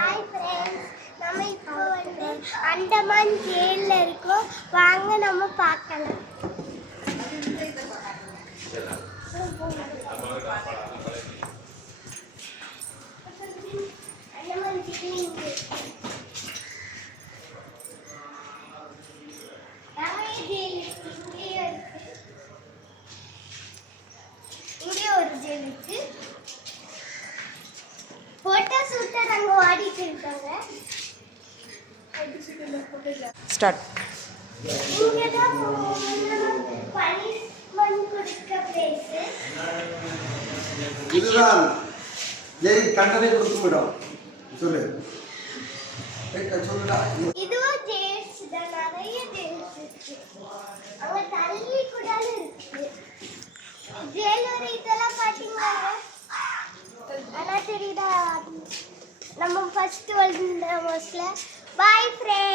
Hi friends, நம்ம இப்போ அண்டமான் ஜெயிலில் இருக்கோம். வாங்க நம்ம பார்க்கலாம். அண்டமான் ஜெயில் நிறைய ஜெயில் இருக்கு. இங்கே ஒரு ஜெயில் இருக்கு. போட்டோ ஷூட்டர் அங்க ஓடிட்டு இருக்காங்க. ஸ்டார்ட். இங்க தான் பனிஷ்மென்ட் கொடுக்க பிளேஸ். இதுதான் ஜெயில் தண்டனை கொடுக்கும் இடம். சொல்லு. சொல்லுடா. இதுவும் ஜெயில்ஸ் தான், நிறைய ஜெயில்ஸ் இருக்கு. அங்க தள்ளி கூட இருக்கு. ஜெயில் ஒரு இதெல்லாம் பாத்தீங்களா? ஆனா தெரியுதா நம்ம ஃபர்ஸ்ட் வந்த மோஸ்ட்ல. Bye friends.